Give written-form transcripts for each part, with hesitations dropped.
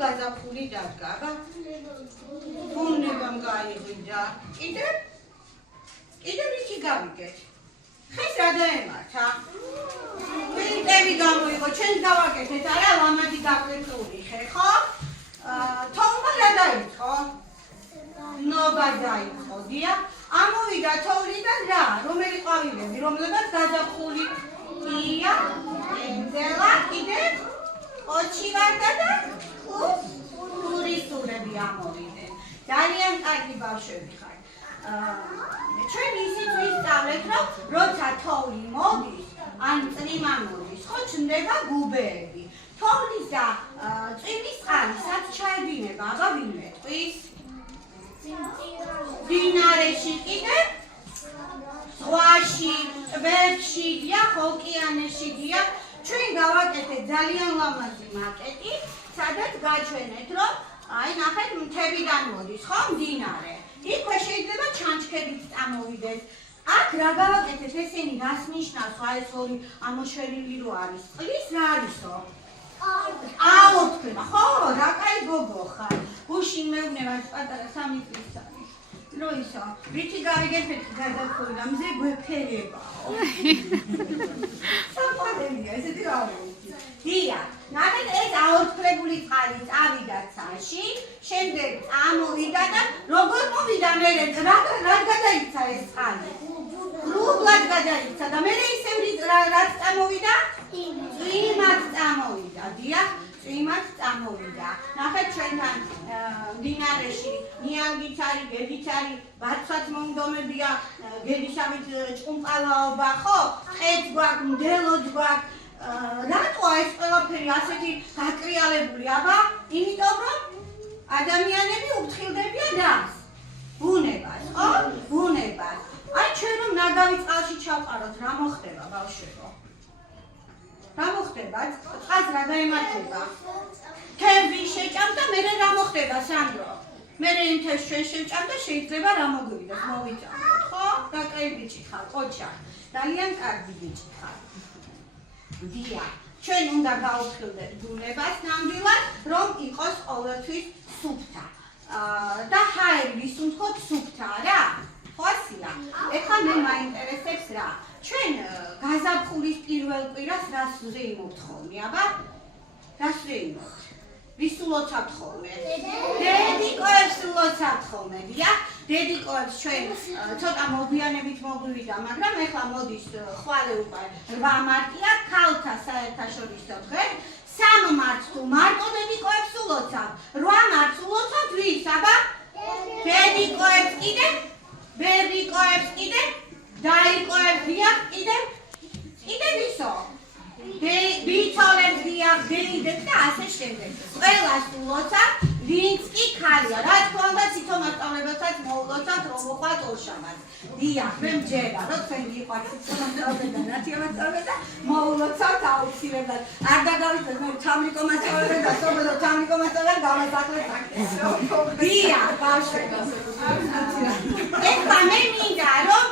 გაზაფხული დადგა, აბა. ბუნებამ გაიღვიძა. კიდევ რითი გავიგეთ? ხეს რა დაემართა? ვინტები გამოიღო, ჩვენ გავაკეთეთ, არა ლამაზი გაკვეთილი ხე, ხო? თოვლმა რა დაიწყო? ნობა დაიწყო, დია? ამოვიდა თოვლიდან რა? რომელი ყვავილები, რომლებაც გაზაფხული ია, ენძელა, კიდევ ოჩივარდა და ტურისტულები ამოვიდნენ. ძალიან კარგი ბავშვები ხარ. ჩვენ ისიც ვისწავლეთ, რომ როცა თოვლი მოდის, ან წრიმა მოდის, ხო ჩნდება გუბეები. თოვლის და წვიმის წყალი სად ჩაედინება, აბა ვინ მეტყვის? მდინარეში კიდევ? ზღვაში, ტბებში, დიახ, ოკეანეში, დიახ. ჩვენ გავაკეთეთ ძალიან ლამაზი მაკეტი, სადაც გაჩვენეთ, რომ აი ნახეთ მთებიდან მოდის, ხო, მდინარე. იქვე შეიძლება ჩანჩქერით წამოვიდეს. აქ რა გავაკეთეთ, ესენი რას ნიშნავს, აი ეს ორი ამოშენილი რო არის. წყლის რა არისო? აოთქება, ხო, რა კაი გოგო ხარ. გუშინ მეუბნება პატარა 3 წლის არის. რო ისო, რითი გავიგეთ მეთქი გაზაფხული და მზე გვეფერებაო. საყვარელია, ესეთი რა არის? დია, ნახეთ ეს აოთქლებული წყალი წავიდა ცაში, შემდეგ ამოვიდა და როგორ მოვიდა მერე რა გადაიცა ეს წყალი? გრუბლად გადაიცა და მერე ისევ რაც წამოვიდა? წვიმად წამოვიდა, დია, წვიმად წამოვიდა. ნახეთ ჩვენთან მდინარეში ნიანგიც არის, გედიც არის, ბაცვაც მომდომებია, გედისავით ჭუმყალაობა, ხო? ყეც გვაქვს, მდელოც გვაქვს. რატოა ეს ყველაფერი ასეთი გაკრიალებული, აბა? იმიტომ რომ ადამიანები უფრთხილდებიან რას? ბუნებას, ხო? ბუნებას. აი ჩვენ რომ ნაგავი წყალში ჩავყაროთ, რა მოხდება, ბავშვებო? რა მოხდება? წყალს რა დაემართება? თევზი შეჭამ და მერე რა მოხდება, სანდრო? მერე იმ თევზს ჩვენ შევჭამ და შეიძლება რა მოგვივიდეს, მოვიწამოთ, ხო? და კაი ბიჭი ხარ, ყოჩა. ძალიან კარგი ბიჭი ხარ. დია, ჩვენ უნდა გავუფრთხილდეთ ბუნებას ნამდვილად, რომ იყოს ყოველთვის სუფთა. და ჰაერი ვის უნდათ სუფთა, რა? ხო ასია? ეხლა მე მაინტერესებს რა? ჩვენ გაზაფხულის პირველ კვირას რას ვზეიმობთ ხოლმე, აბა? რას ვზეიმობთ? ვის ულოცავთ ხოლმე? დედიკოებს ულოცავთ ხოლმე, დიახ? დედიკოებს ჩვენ ცოტა მოგვიანებით მოგვივიდა, მაგრამ ეხლა მოდის ხვალე უკვე 8 მარტია, ქალთა საერთაშორისო დღე. 3 მარტს თუ მარტო დედიკოებს ულოცავთ, 8 მარტს ულოცავთ ვის, აბა? დედიკოებს კიდევ? ბერიკოებს კიდევ? დაიკოებს დიახ, კიდევ ვისო? ბიცოლებს დიახ, დეიდებს და ასე შემდეგ. ყველას ულოცავთ, ვინც კი ქალია. რა თქმა უნდა, თვითონ მასწავლებელსაც მოულოცავთ, რომ მოყვათ ორშაბათს. დიახ, მე მჯერა, რომ თქვენ გიყვართ თვითონ მასწავლებელ და ნათია მასწავლებელ და მოულოცავთ აუცილებლად. არ დაგავიწყოთ, მე თამრიკო მასწავლებელ და სოფელო თამრიკო მასწავლებელ გავასახლებ აქ. დიახ, ბავშვებო. ეხლა მე მინდა რომ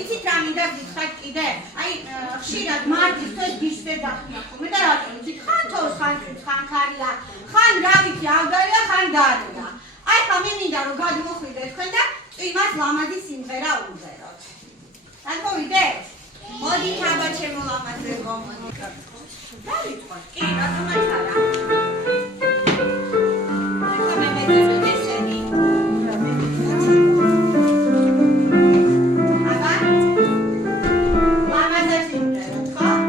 იცით რა მინდა გითხრათ კიდე? აი ხშირად მარტის თვეს გიშდე დახია ხოლმე და რატომ იცით? ხან თავს ხან ხარია, ხან რა ვიცი, აგარია, ხან გარია. აი ხა მე მინდა რომ გადმოხვიდეთ თქვენ და წვიმას ლამაზი სიმღერა უღეროთ. გადმოვიდეთ? მოდით აბა ჩემო ლამაზებო. დავიწყოთ. კი, რატომაც არა. ეხლა მე მეძებნ ესენი. Bye.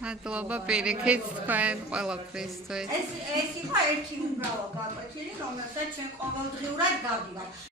მადლობა პირიქით თქვენ ყველაფრისთვის. ეს იყო ერთი უბრალო გაკვეთილი, რომელსაც ჩვენ ყოველდღიურად გავდივართ.